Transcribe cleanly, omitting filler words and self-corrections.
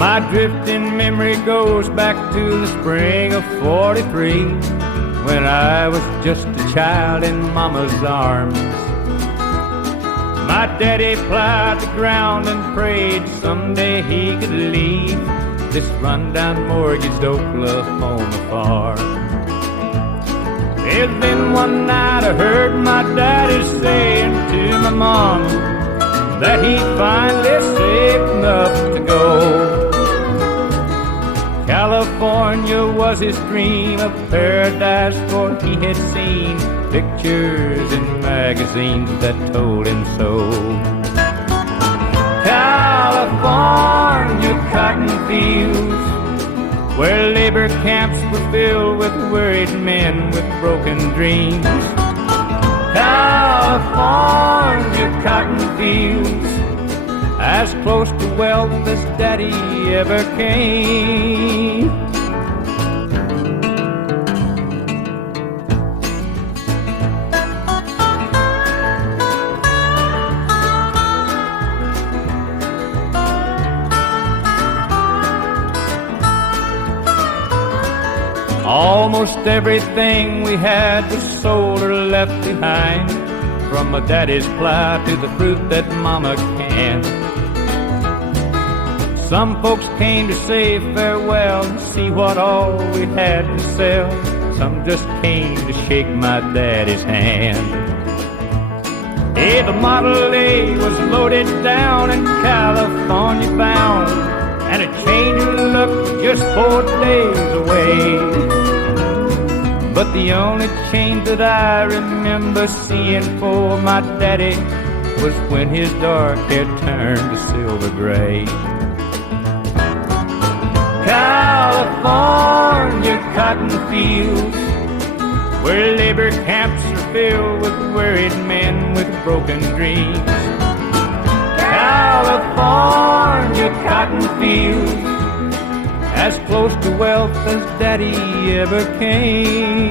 My drifting memory goes back to the spring of '43, when I was just a child in Mama's arms. My daddy plowed the ground and prayed someday he could leave this rundown mortgaged Oklahoma farm. And then one night I heard my daddy saying to my mom that he'd finally saved enough to go. California was his dream of paradise, for he had seen pictures in magazines that told him so. California cotton fields, where labor camps were filled with worried men with broken dreams. California cotton fields, as close to wealth as Daddy ever came. Almost everything we had was sold or left behind, from my daddy's plow to the fruit that Mama canned. Some folks came to say farewell and see what all we had to sell. Some just came to shake my daddy's hand. Hey, the Model A was loaded down and California bound, and a change of luck just 4 days away. But the only change that I remember seeing for my daddy was when his dark hair turned to silver gray. California cotton fields, where labor camps are filled with worried men with broken dreams. California cotton fields, as close to wealth as Daddy ever came.